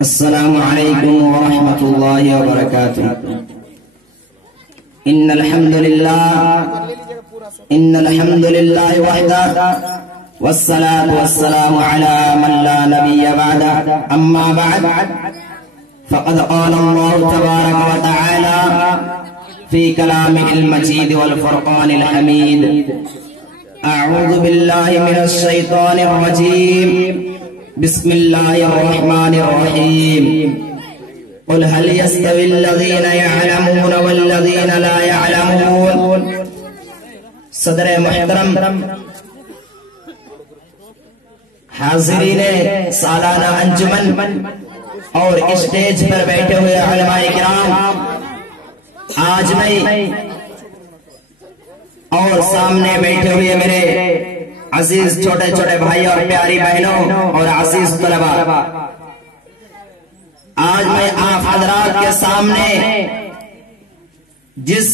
السلام علیکم ورحمۃ اللہ وبرکاتہ۔ ان الحمد للہ وحدہ والصلاة والسلام على من لا نبی بعدہ، اما بعد فقد قال اللہ تبارک وتعالی في كلامه المجيد والفرقان الحميد: أعوذ بالله من الشيطان الرجيم، بسم الله الرحمن الرحيم، قل هل يستوي الذين يعلمون والذين لا يعلمون۔ صدر محترم، حاضرین سالانہ انجمن اور اسٹیج پر بیٹھے ہوئے علماء کرام، آج میں اور سامنے بیٹھے ہوئے میرے عزیز چھوٹے چھوٹے بھائی اور پیاری بہنوں اور عزیز طلباء، آج میں آپ حضرات کے سامنے جس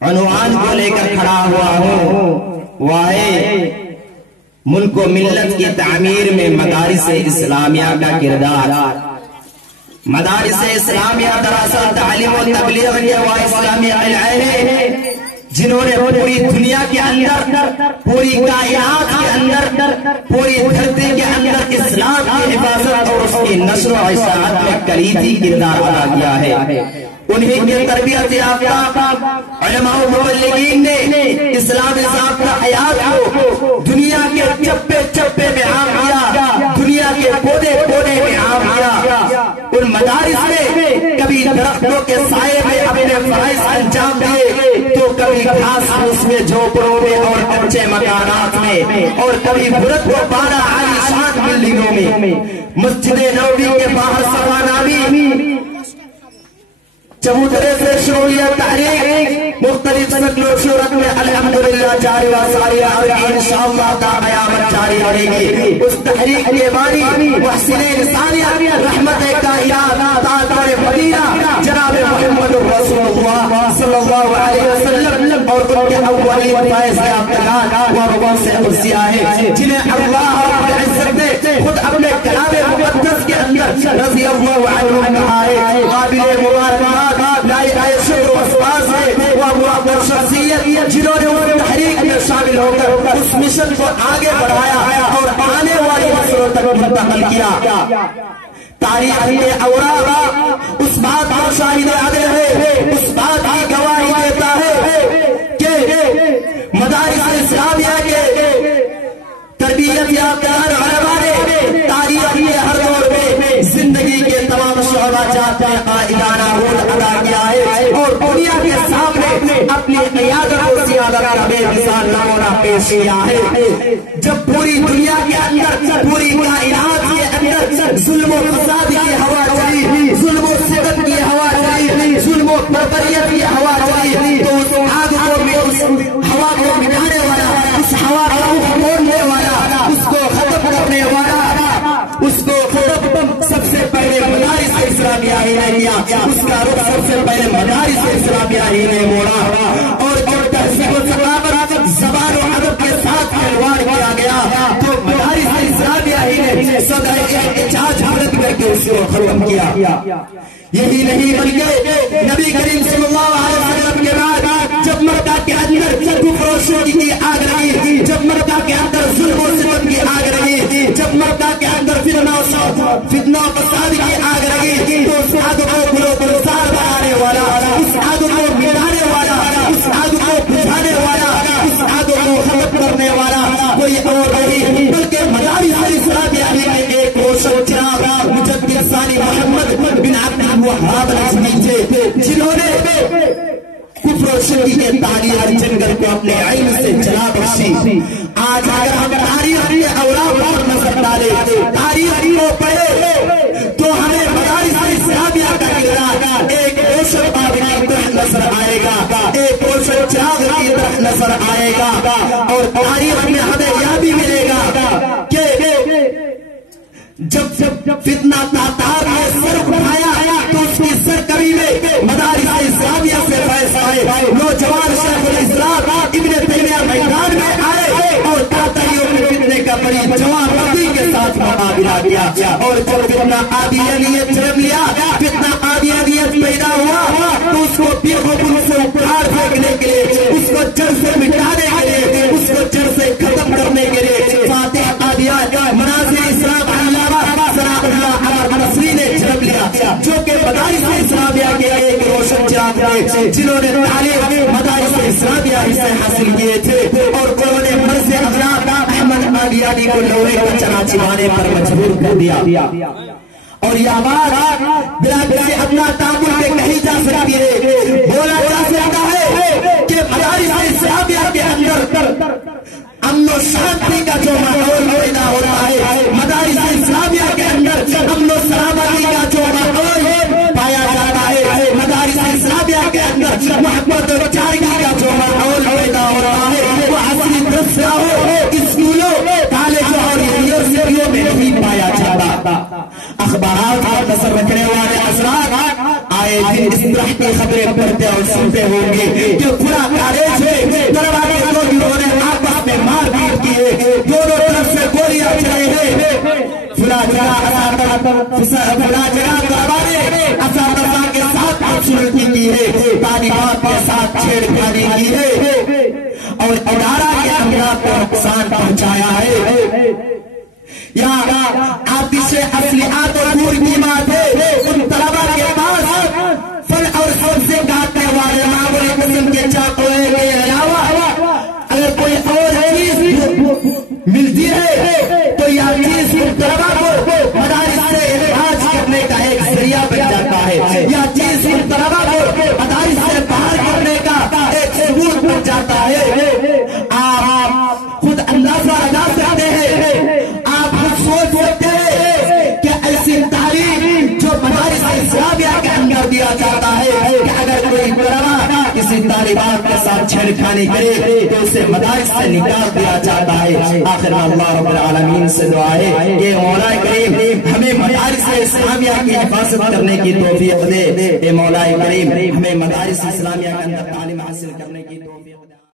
عنوان کو لے کر کھڑا ہوا ہوں وہ ہے ملک و ملت کی تعمیر میں مدارس اسلامیہ کا کردار۔ مدارس اسلامیہ دراصل تعلیم و تبلیغ کے وہ اسلامی قلعے ہیں جنہوں نے پوری دنیا کے اندر، پوری کائنات کے اندر، پوری دھرتی کے اندر اسلام کی حفاظت اور اس کی نشر و اشاعت میں کلیدی کردار ادا کیا ہے۔ انہیں کی تربیت یافتہ علماء و مبلغین نے اسلامی ضابطہ حیات کو دنیا کے چپے چپے میں عام کیا، دنیا کے کونے کونے میں عام کیا۔ ان مدارس میں کبھی درختوں کے سائے میں اپنے فرائض انجام دیے تو کبھی گھاس پھوس میں، جھوپڑوں میں اور کچے مکانات میں، اور کبھی برت و بارہ عالی شان بلڈنگوں میں۔ مسجد نبوی کے باہر سوانامی چبوترے سے شروع یہ تحریک مختلف شکل و صورت میں الحمدللہ جاری و ساری اور انشاءاللہ تا قیامت جاری رہے گی۔ اس تحریک کے بانی محسن انسانیت، رحمت کائنات، تاجدار مدینہ جناب محمد رسول اللہ صلی اللہ علیہ وسلم اور ان کے اولین فائز یافتگان و ربان سے قدسیہ ہے جنہیں اللہ رب العزت نے خود اپنے کلام مقدس کے اندر رضی اللہ عنہ کہا ہے۔ قابل مبارکباد لائق شکر و اسباز ہے وہ معبر شخصیت جنہوں نے اس تحریک میں شامل ہو کر اس مشن کو آگے بڑھایا اور آنے والی نسلوں تک منتقل کیا۔ تاریخ کے اوراق اس بات کا شاہد عدل ہے، اس بات کی گواہی دیتا ہے کہ مدارس اسلامیہ کے تربیت یافتہ علماء نے تاریخ کے ہر دور میں زندگی کے تمام شعبہ جات میں قائدانہ رول ادا کیا ہے اور دنیا کے سامنے اپنی قیادت و سیادت کا بے مثال نمونہ پیش کیا ہے۔ جب پوری دنیا کے اندر، پوری کائنات کے اندر ظلم و فساد کی ہوا چلی، ظلم و ستم کی ہوا چلی، ظلم و بربریت کی ہوا چلی، تو اس آگ کو ہوا کو مٹانے والا، اس ہوا کو موڑنے والا، اس کو ختم کرنے والا، اس کو ختم سب سے پہلے مدارس اسلامیہ ہی نے کیا، اس کا رخ سب سے پہلے مدارس اسلامیہ ہی نے موڑا اور جب تہذیب و ثقافت، زبان و ادب کے ساتھ کھلواڑ کیا گیا تو مدارس اسلامیہ ہی نے صدر احتجاج حالت میں کے اس کو ختم کیا۔ یہی نہیں بلکہ نبی کریم صلی اللہ علیہ وسلم کے بعد جب مکہ کے اندر کفر و شرک کی آگ لگی، جب مکہ کے اندر ظلم و ستم کی آگ لگی، جب مکہ کے اندر فتنہ و فساد کی آگ لگی تو اس آگ کو گلزار بنانے والا، اس آگ کو مٹانے والا، اس آگ کو بجھانے والا، اس آگ کو ختم کرنے والا کوئی اور نہیں بلکہ مدارس اسلامیہ کے ایک روشن چراغ مجدد ثانی محمد بن عبد الوہاب العظمی تھے جنہوں نے کفر و شرک کے تاریخی جنگل کو اپنے علم سے جلا بخشی۔ آج اگر ہم تاریخ کے اوراق پر نظر ڈالیں، تاریخ کو پڑھیں تو ہمیں مدارس اسلامیہ کا کردار ایک روشن آگ کی طرح نظر آئے گا، ایک روشن چراغ کی طرح نظر آئے گا اور تاریخ میں ہمیں یہ بھی ملے گا کہ جب فتنہ تاتار نے سر اٹھایا تو اس کی سرکری میں مدارس اسلامیہ سے فیض آئے، نوجوان شیخ الاسلام ابن تیمیہ میدان میں آئے اور تاتاریوں کے فتنے کا بڑی جوان مردی کے ساتھ مقابلہ پیدا کیا اور جب فتنہ قادیانیت جنم لیا، فتنہ قادیانیت پیدا ہوا تو اس کو بیخبر سے اکھاڑ پھینکنے کے لیے، اس کو جڑ سے مٹانے کے لیے، اس کو جڑ سے ختم کرنے کے لیے فاتح قادیان مناظر اسلام علامہ ثناء اللہ عمر نصری نے جنم لیا، جو کہ مدارس اسلامیہ کے ایک روشن چراغ تھے، جنہوں نے تعلیم مدارس اسلامیہ سے حاصل کیے تھے اور انہوں نے مرض اخلاق احمد قادیانی کو لوہے کا چنا چبانے پر مجبور کر دیا۔ اور یہ آواز بلا کسی اپنا تعامل کے کہیں جا سکتی ہے، بولا جا سکتا ہے کہ مدارس اسلامیہ کے اندر امن و شانتی کا جو ماحول پیدا ہو رہا ہے، مدارس اسلامیہ کے اندر امن و سلامتی کا جو ماحول پایا جاتا ہے، مدارس اسلامیہ کے اندر محبت و چارگی کا جو ماحول پیدا ہو رہا ہے، وہ اصلی درسگاہوں، اسکولوں، کالجوں اور یونیورسٹیوں میں نہیں پایا جاتا۔ اخبارات اور نظر رکھنے والے حضرات آئے دن اس طرح کی خبریں پڑھتے اور سنتے ہوں گے کہ پورا کالج ہے، طلباء کے دو گروہوں نے آپس میں مار پیٹ کی ہے، دونوں طرف سے گولیاں چلے ہیں، فلاں جگہ طلباء نے اساتذہ کے ساتھ بدسلوکی کی ہے، طالبات کے ساتھ چھیڑخانی کی ہے اور ادارہ کے املاک کو نقصان پہنچایا ہے۔ یا آتش اسلحات اور نور قیمت ہے، ان طلباء کے پاس فن اور سبزے کاٹنے والے معمولی قسم کے چاقوئے کے علاوہ اگر کوئی اور چیز ملتی ہے تو یہ چیز ان طلباء کو مدارس سے اخراج کرنے کا ایک ذریعہ بن جاتا ہے، یہ چیز ان طلباء کو مدارس سے باہر کرنے کا ایک ثبوت بن جاتا ہے۔ آپ خود اندازہ لگا سکتے ہیں، آپ خود سوچ سکتے ہیں کہ ایسی تعلیم جو مدارس اسلامیہ کے اندر دیا جاتا ہے کہ اگر کوئی طلباء کسی طالبات کے ساتھ چھیڑخانی کرے تو اسے مدارس سے نکال دیا جاتا ہے۔ آخر میں اللہ رب العالمین سے دعا ہے کہ مولا کریم ہمیں مدارس اسلامیہ کی حفاظت کرنے کی توفیق دے، اے مولا کریم ہمیں مدارس اسلامیہ کے اندر تعلیم حاصل کرنے کی توفیق